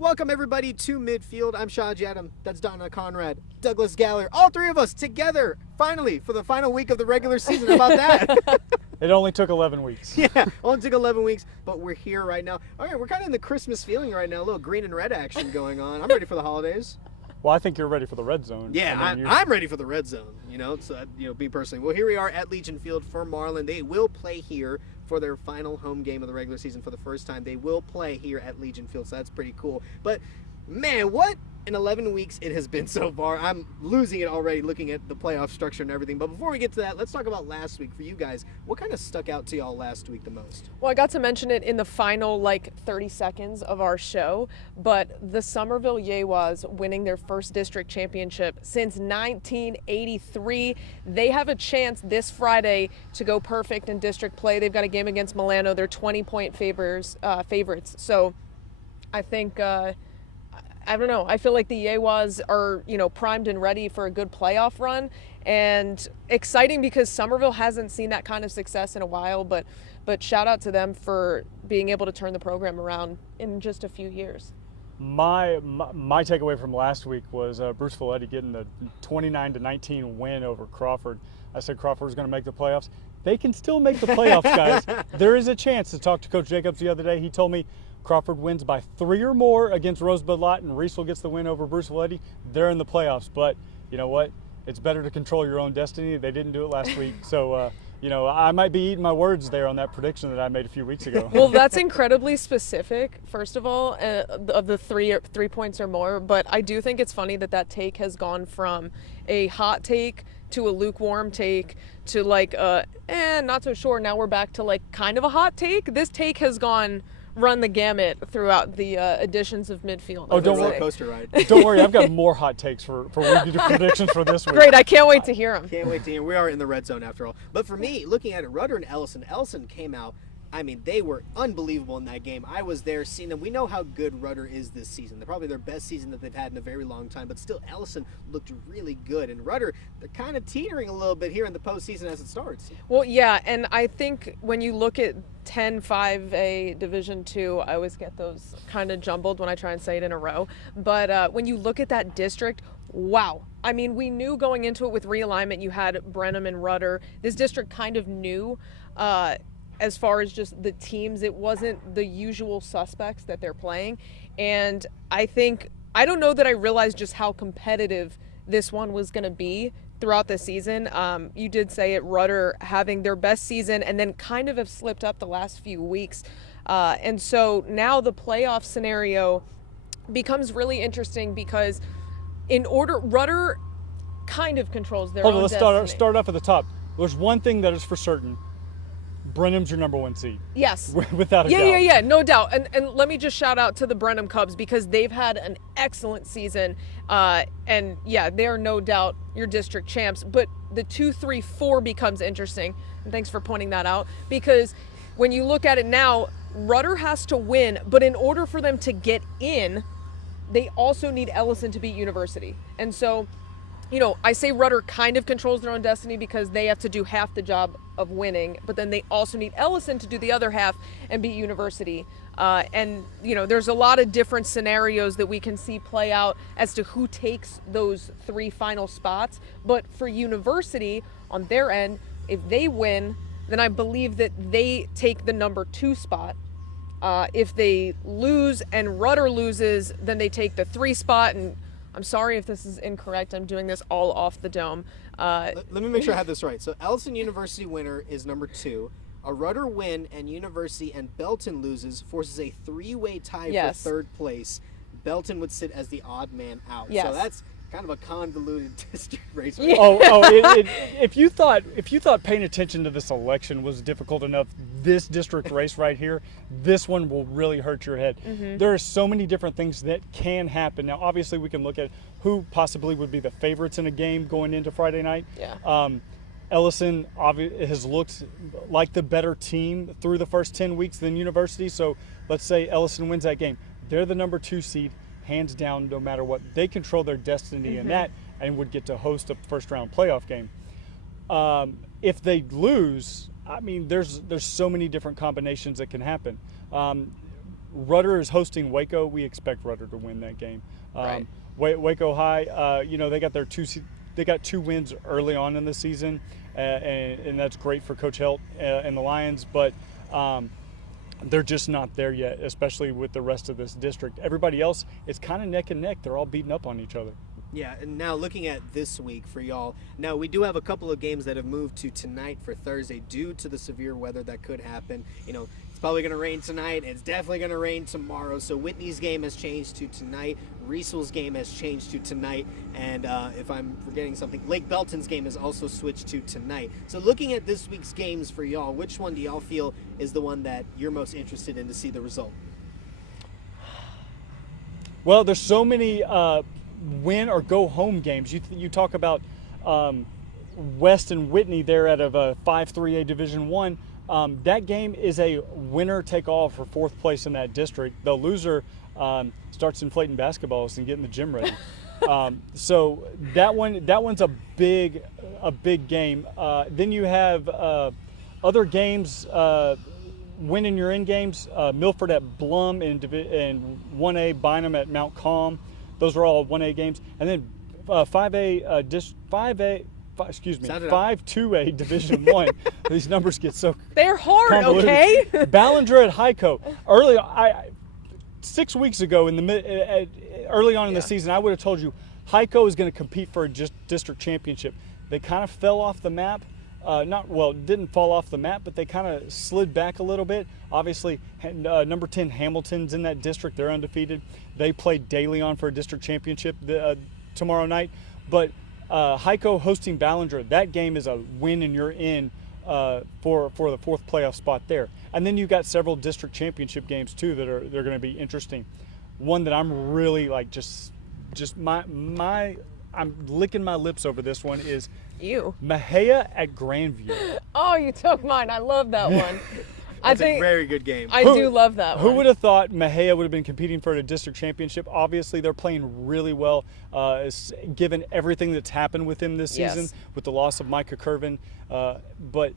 Welcome everybody to Midfield. I'm Shaji Adam. That's Donna Conrad, Douglas Galler. All three of us together, finally, for the final week of the regular season. How about that? It only took 11 weeks. Yeah, only took 11 weeks, but we're here right now. All right, we're kind of in the Christmas feeling right now. A little green and red action going on. I'm ready for the holidays. Well, I think you're ready for the red zone. Yeah, I mean, I'm ready for the red zone. So me personally. Well, here we are at Legion Field for Marlin. They will play here for their final home game of the regular season for the first time. They will play here at Legion Field, so that's pretty cool. But man, what in 11 weeks it has been so far. I'm losing it already looking at the playoff structure and everything. But before we get to that, let's talk about last week for you guys. What kind of stuck out to y'all last week the most? Well, I got to mention it in the final 30 seconds of our show, but the Somerville Yewas winning their first district championship since 1983. They have a chance this Friday to go perfect in district play. They've got a game against Milano. They're 20-point favorites. So I think I don't know. I feel like the Yewas are, primed and ready for a good playoff run, and exciting because Somerville hasn't seen that kind of success in a while. But shout out to them for being able to turn the program around in just a few years. My takeaway from last week was Bruce Folletti getting the 29-19 win over Crawford. I said Crawford's going to make the playoffs. They can still make the playoffs, guys. There is a chance. To talk to Coach Jacobs the other day, he told me Crawford wins by 3 or more against Rosebud Lott and Riesel gets the win over Bruce Folletti. They're in the playoffs. But you know what? It's better to control your own destiny. They didn't do it last week. So, I might be eating my words there on that prediction that I made a few weeks ago. Well, that's incredibly specific, first of all, of the 3 points or more. But I do think it's funny that take has gone from a hot take to a lukewarm take to not so sure. Now we're back to kind of a hot take. This take has run the gamut throughout the editions of Midfield. Oh, don't worry. Coaster ride. Don't worry, I've got more hot takes for when we do predictions for this week. Great, I can't wait to hear them. Can't wait to hear. We are in the red zone after all. But for me, looking at it, Rudder and Ellison came out. I mean, they were unbelievable in that game. I was there seeing them. We know how good Rudder is this season. They're probably their best season that they've had in a very long time. But still, Ellison looked really good. And Rudder, they're kind of teetering a little bit here in the postseason as it starts. Well, yeah, and I think when you look at 10-5A Division II, I always get those kind of jumbled when I try and say it in a row. But when you look at that district, wow. I mean, we knew going into it with realignment, you had Brenham and Rudder. This district kind of knew as far as just the teams, it wasn't the usual suspects that they're playing. And I don't know that I realized just how competitive this one was going to be throughout the season. You did say it, Rudder having their best season and then kind of have slipped up the last few weeks. And so now the playoff scenario becomes really interesting because Rudder kind of controls their own destiny. Let's start off at the top. There's one thing that is for certain. Brenham's your number 1 seed. Yes. Without a doubt. Yeah, no doubt. And let me just shout out to the Brenham Cubs because they've had an excellent season. And yeah, they are no doubt your district champs. But the 2, 3, 4 becomes interesting. And thanks for pointing that out. Because when you look at it now, Rudder has to win. But in order for them to get in, they also need Ellison to beat University. And so, I say Rudder kind of controls their own destiny because they have to do half the job of winning, but then they also need Ellison to do the other half and beat University. And there's a lot of different scenarios that we can see play out as to who takes those 3 final spots. But for University, on their end, if they win, then I believe that they take the number 2 spot. If they lose and Rudder loses, then they take the 3 spot. And I'm sorry if this is incorrect. I'm doing this all off the dome. Let me make sure I have this right. So Ellison University winner is number 2. A Rudder win and University and Belton loses forces a 3-way tie for 3rd place. Belton would sit as the odd man out. Yes. So that's kind of a convoluted district race. Yeah. If you thought paying attention to this election was difficult enough, this district race right here, this one will really hurt your head. Mm-hmm. There are so many different things that can happen. Now, obviously, we can look at who possibly would be the favorites in a game going into Friday night. Yeah. Ellison has looked like the better team through the first 10 weeks than University. So let's say Ellison wins that game. They're the number 2 seed. Hands down, no matter what. They control their destiny in that and would get to host a first-round playoff game. If they lose, I mean, there's so many different combinations that can happen. Rudder is hosting Waco. We expect Rudder to win that game. Right. Waco High, they got they got 2 wins early on in the season, and that's great for Coach Helt and the Lions, but they're just not there yet, especially with the rest of this district. Everybody else is kind of neck and neck. They're all beating up on each other. Yeah, and now looking at this week for y'all, now we do have a couple of games that have moved to tonight for Thursday due to the severe weather that could happen. It's probably going to rain tonight. It's definitely going to rain tomorrow. So Whitney's game has changed to tonight. Riesel's game has changed to tonight. And if I'm forgetting something, Lake Belton's game has also switched to tonight. So looking at this week's games for y'all, which one do y'all feel is the one that you're most interested in to see the result? Well, there's so many win or go home games. You talk about West and Whitney there out of a 5-3A Division I. That game is a winner take all for 4th place in that district. The loser starts inflating basketballs and getting the gym ready. So that one's a big game. Then you have other games. Winning your in games. Milford at Blum and 1A Bynum at Mount Calm. Those are all 1A games. And then 5-2A Division I. These numbers get so They're hard, convoluted. okay? Ballinger at Hico. 6 weeks ago, early on in the season, I would have told you Hico is going to compete for a district championship. They kind of fell off the map. Didn't fall off the map, but they kind of slid back a little bit. Obviously, number 10 Hamilton's in that district. They're undefeated. They play De Leon for a district championship tomorrow night. But Hico hosting Ballinger, that game is a win and you're in for the 4th playoff spot there. And then you've got several district championship games too they're going to be interesting. One that I'm really like I'm licking my lips over this one is You. Mejia at Grandview. Oh, you took mine. I love that one. That's a very good game. I do love that one. Who would have thought Mejia would have been competing for a district championship? Obviously, they're playing really well, given everything that's happened with him this season, Yes. with the loss of Micah Curvin. But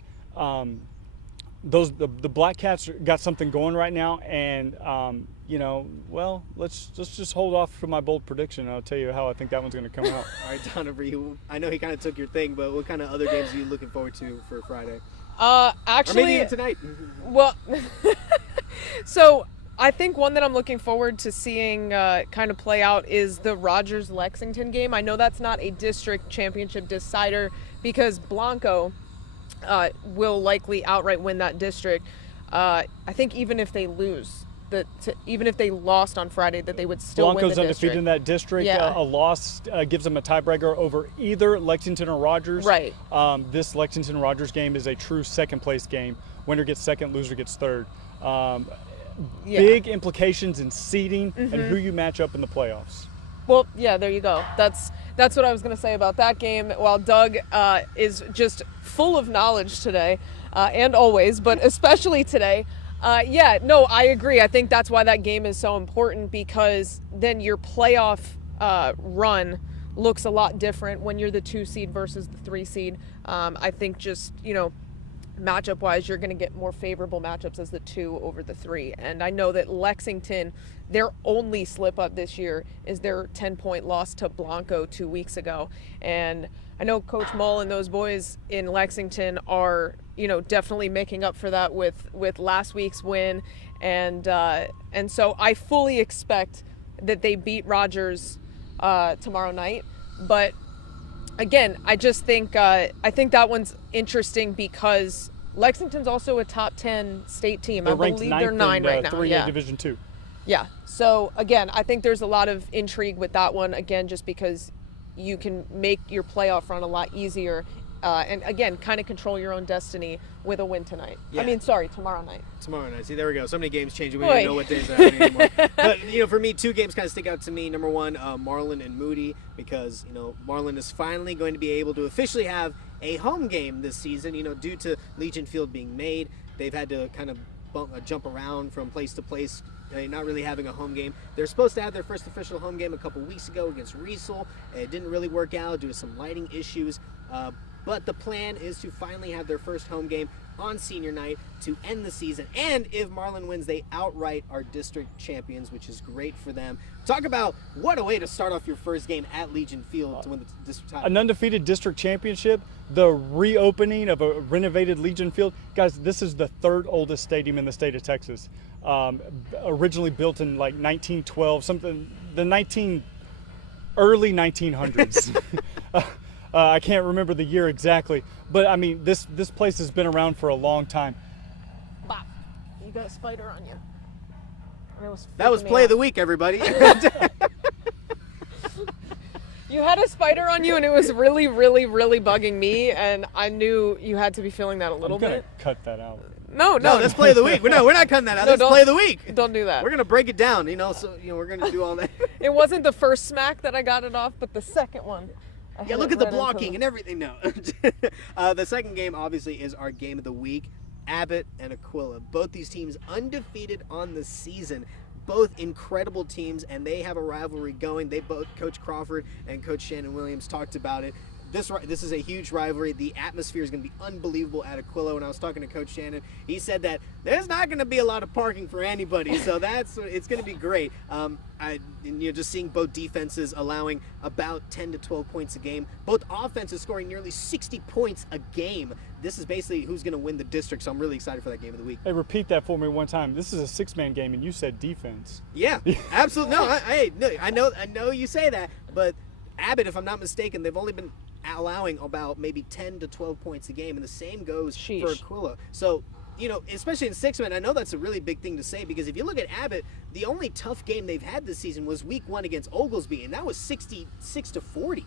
the Black Cats got something going right now, and let's just hold off for my bold prediction. And I'll tell you how I think that one's going to come out. All right, Donovan, I know he kind of took your thing, but what kind of other games are you looking forward to for Friday? Actually, Or maybe even tonight. Well, so I think one that I'm looking forward to seeing kind of play out is the Rogers-Lexington game. I know that's not a district championship decider because Blanco will likely outright win that district. I think even if they lose, even if they lost on Friday, that they would still win the Blanco's district. undefeated in that district. Yeah. A loss gives them a tiebreaker over either Lexington or Rogers. Right. This Lexington-Rogers game is a true second-place game. Winner gets second, loser gets third. Big implications in seeding and who you match up in the playoffs. Well, yeah, there you go. That's what I was going to say about that game. While Doug is just full of knowledge today, and always, but especially today. I agree. I think that's why that game is so important, because then your playoff run looks a lot different when you're the 2 seed versus the 3 seed. I think just, matchup wise, you're going to get more favorable matchups as the 2 over the 3. And I know that Lexington, their only slip up this year is their 10-point loss to Blanco 2 weeks ago. And I know Coach Mull and those boys in Lexington are, definitely making up for that with last week's win. And so I fully expect that they beat Rogers tomorrow night. But again, I just think I think that one's interesting because Lexington's also a top 10 state team. They're I ranked believe they're 9 in, right now. 3A Yeah. Division II. Yeah. So again, I think there's a lot of intrigue with that one, again, just because you can make your playoff run a lot easier. And again, kind of control your own destiny with a win tonight. Yeah. Tomorrow night. Tomorrow night. See, there we go. So many games changing. We Boy. don't know what days are happening anymore. But, for me, 2 games kind of stick out to me. Number 1, Marlin and Moody, because, Marlin is finally going to be able to officially have a home game this season, due to Legion Field being made. They've had to kind of jump around from place to place, not really having a home game. They're supposed to have their first official home game a couple weeks ago against Riesel. It didn't really work out due to some lighting issues. But the plan is to finally have their first home game on senior night to end the season. And if Marlin wins, they outright are district champions, which is great for them. Talk about what a way to start off your first game at Legion Field to win the district title. An undefeated district championship, the reopening of a renovated Legion Field. Guys, this is the third oldest stadium in the state of Texas. Originally built in like 1912, early 1900s. I can't remember the year exactly, but I mean, this place has been around for a long time. Bop. You got a spider on you. And it That was freaking me play of out. the week, everybody. You had a spider on you, and it was really, really, really bugging me, and I knew you had to be feeling that a little I'm gonna bit. cut that out. No, No, that's play of the week. No, we're not cutting that out. No, That's don't- play of the week. Don't do that. We're gonna break it down, so we're gonna do all that. It wasn't the first smack that I got it off, but the second one. I Yeah, hit look it at the right into blocking and everything. No. The second game, obviously, is our game of the week. Abbott and Aquila. Both these teams undefeated on the season. Both incredible teams, and they have a rivalry going. They both, Coach Crawford and Coach Shannon Williams, talked about it. This is a huge rivalry. The atmosphere is going to be unbelievable at Aquila. When I was talking to Coach Shannon, he said that there's not going to be a lot of parking for anybody, so it's going to be great. Just seeing both defenses allowing about 10 to 12 points a game, both offenses scoring nearly 60 points a game. This is basically who's going to win the district, so I'm really excited for that game of the week. Hey, repeat that for me one time. This is a six-man game, and you said defense. Yeah, absolutely. No, I know you say that, but Abbott, if I'm not mistaken, they've only been allowing about maybe 10 to 12 points a game, and the same goes for Sheesh. Aquila. So, especially in six-man, I know that's a really big thing to say, because if you look at Abbott, the only tough game they've had this season was week 1 against Oglesby, and that was 66 to 40.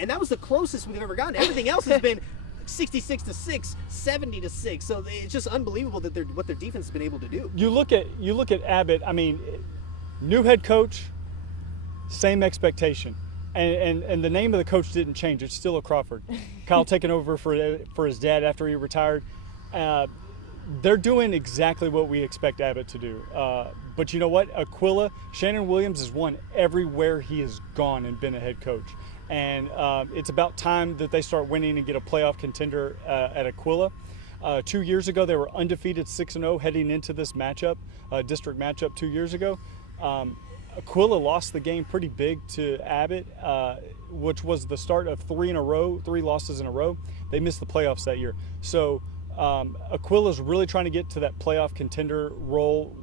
And that was the closest we've ever gotten. Everything else has been 66 to 6, 70 to 6. So it's just unbelievable that what their defense has been able to do. You look at Abbott. I mean, new head coach, same expectation, and the name of the coach didn't change. It's still a Crawford. Kyle taking over for his dad after he retired. They're doing exactly what we expect Abbott to do. But you know what? Aquila, Shannon Williams has won everywhere he has gone and been a head coach. And it's about time that they start winning and get a playoff contender at Aquila. 2 years ago, they were undefeated 6-0 heading into this matchup, district matchup 2 years ago. Aquila lost the game pretty big to Abbott, which was the start of 3 losses in a row. They missed the playoffs that year. So Aquila's really trying to get to that playoff contender role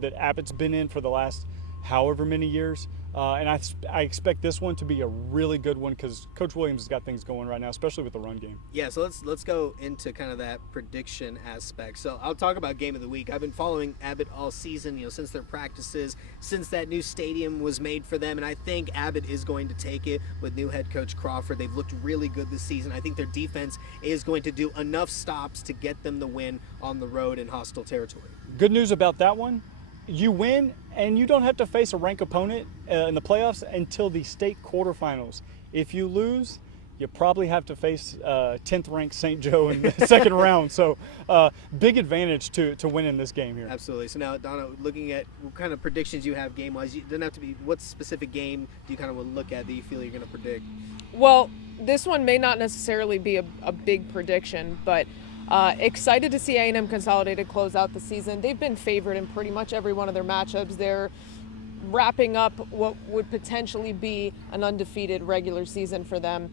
that Abbott's been in for the last however many years. And I expect this one to be a really good one, because Coach Williams has got things going right now, especially with the run game. Yeah, so let's go into kind of that prediction aspect. So I'll talk about game of the week. I've been following Abbott all season, since their practices, since that new stadium was made for them, and I think Abbott is going to take it with new head coach Crawford. They've looked really good this season. I think their defense is going to do enough stops to get them the win on the road in hostile territory. Good news about that one. You win, and you don't have to face a ranked opponent in the playoffs until the state quarterfinals. If you lose, you probably have to face 10th ranked St. Joe in the second round. So big advantage to winning this game here. Absolutely. So now, Donna, looking at what kind of predictions you have game-wise, it doesn't have to be what specific game do you kind of want to look at that you feel you're going to predict? Well, this one may not necessarily be a big prediction, but excited to see A&M Consolidated close out the season. They've been favored in pretty much every one of their matchups. They're wrapping up what would potentially be an undefeated regular season for them.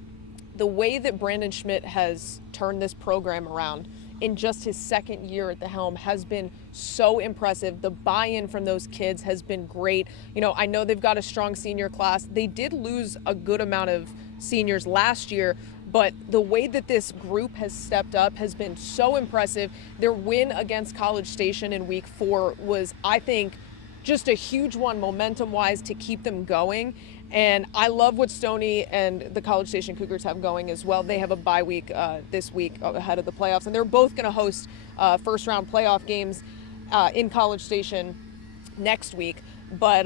The way that Brandon Schmidt has turned this program around in just his second year at the helm has been so impressive. The buy-in from those kids has been great. I know they've got a strong senior class. They did lose a good amount of seniors last year, but the way that this group has stepped up has been so impressive. Their win against College Station in week 4 was, I think, just a huge one momentum-wise to keep them going. And I love what Stoney and the College Station Cougars have going as well. They have a bye week this week ahead of the playoffs, and they're both going to host first-round playoff games in College Station next week. But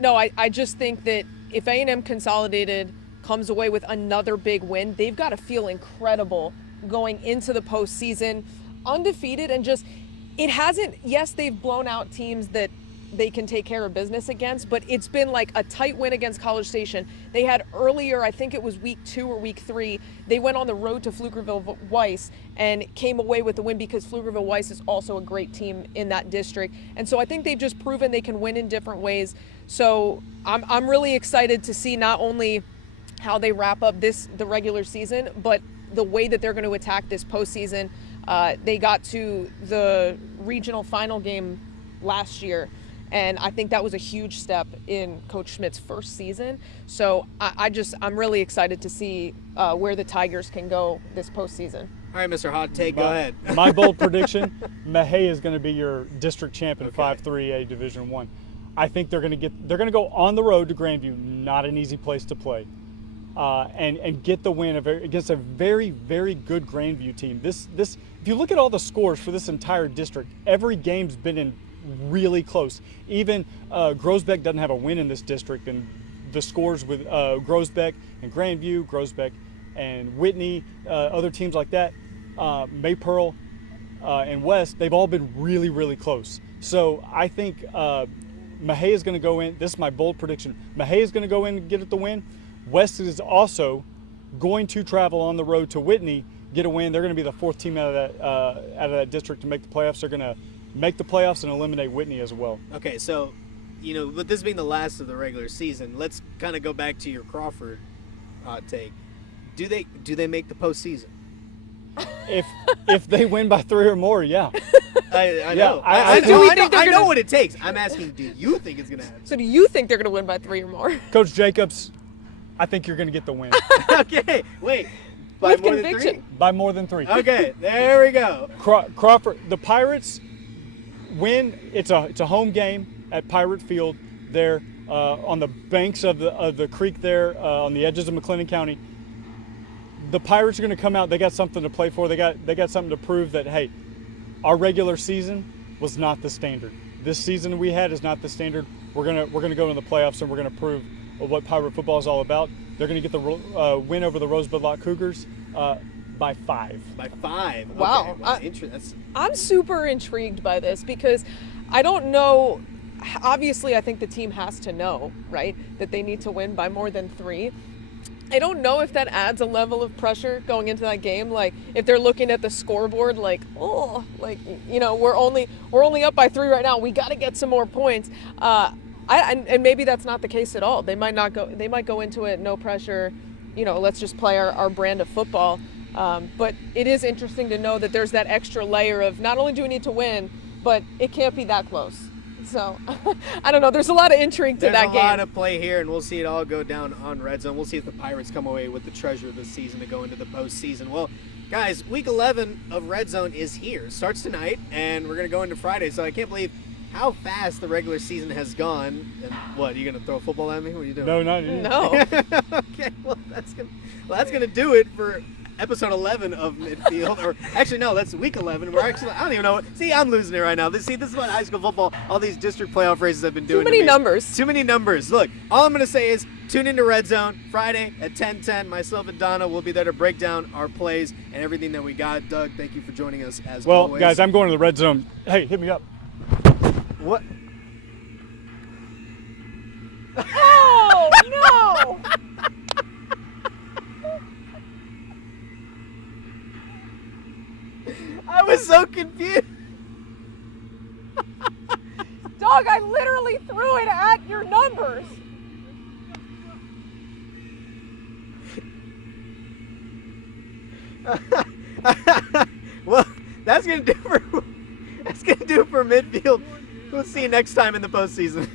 no, I just think that if A&M Consolidated comes away with another big win, they've got to feel incredible going into the postseason, undefeated, and just, it hasn't, yes, they've blown out teams that they can take care of business against, but it's been like a tight win against College Station. They had earlier, I think it was week 2 or week 3, they went on the road to Pflugerville-Weiss and came away with the win because Pflugerville-Weiss is also a great team in that district. And so I think they've just proven they can win in different ways. So I'm really excited to see not only how they wrap up the regular season, but the way that they're going to attack this postseason. They got to the regional final game last year, and I think that was a huge step in Coach Schmidt's first season. So I'm really excited to see where the Tigers can go this postseason. All right, Mr. Hot Take, go ahead. My bold prediction: Mahé is going to be your district champ in Okay. 5-3A Division One. I think they're going to go on the road to Grandview, not an easy place to play, and get the win against a very, very good Grandview team. This if you look at all the scores for this entire district, every game's been in really close. Even Groesbeck doesn't have a win in this district, and the scores with Groesbeck and Grandview, Groesbeck and Whitney, other teams like that, Maypearl and West, they've all been really, really close. So I think Mahé is going to go in. This is my bold prediction. Mahé is going to go in and get it the win. West is also going to travel on the road to Whitney, get a win. They're going to be the 4th team out of that district to make the playoffs. They're going to make the playoffs and eliminate Whitney as well. Okay, so, with this being the last of the regular season, let's kind of go back to your Crawford Hot Take. Do they make the postseason? If they win by 3 or more, yeah. I Yeah, know. I I know what it takes. I'm asking, do you think it's going to happen? So do you think they're going to win by 3 or more? Coach Jacobs, I think you're going to get the win Okay, wait. By With more than conviction. by more than 3. Okay, there we go. Crawford, the Pirates win. It's a home game at Pirate Field there on the banks of the creek there on the edges of McLennan County. The Pirates are going to come out. They got something to play for. They got something to prove that, hey, our regular season was not the standard. This season we had is not the standard. We're gonna go into the playoffs and we're gonna prove what Pirate football is all about. They're gonna get the win over the Rosebud Lock Cougars by 5. By 5. Wow. Okay, that's I'm super intrigued by this because I don't know. Obviously, I think the team has to know, right, that they need to win by more than 3. I don't know if that adds a level of pressure going into that game. Like if they're looking at the scoreboard, like, oh, like, we're only up by 3 right now. We got to get some more points. And maybe that's not the case at all. They might go into it no pressure. Let's just play our brand of football. But it is interesting to know that there's that extra layer of not only do we need to win, but it can't be that close. So, I don't know. There's a lot of intrigue to that game. There's a lot of play here, and we'll see it all go down on Red Zone. We'll see if the Pirates come away with the treasure of the season to go into the postseason. Well, guys, Week 11 of Red Zone is here. It starts tonight, and we're going to go into Friday. So I can't believe how fast the regular season has gone. And what, are you going to throw a football at me? What are you doing? No, not you. No. Okay, well, that's gonna do it for episode 11 of Midfield. Or actually, no, that's week 11. I don't even know what. See, I'm losing it right now. This is what high school football, all these district playoff races have been doing. Too many numbers. Too many numbers. Look, all I'm gonna say is tune into Red Zone Friday at 10:10. Myself and Donna will be there to break down our plays and everything that we got. Doug, thank you for joining us as always. Well, guys, I'm going to the Red Zone. Hey, hit me up. What? Oh, no! I was so confused. Dog, I literally threw it at your numbers. Well, that's gonna do for midfield. We'll see you next time in the postseason.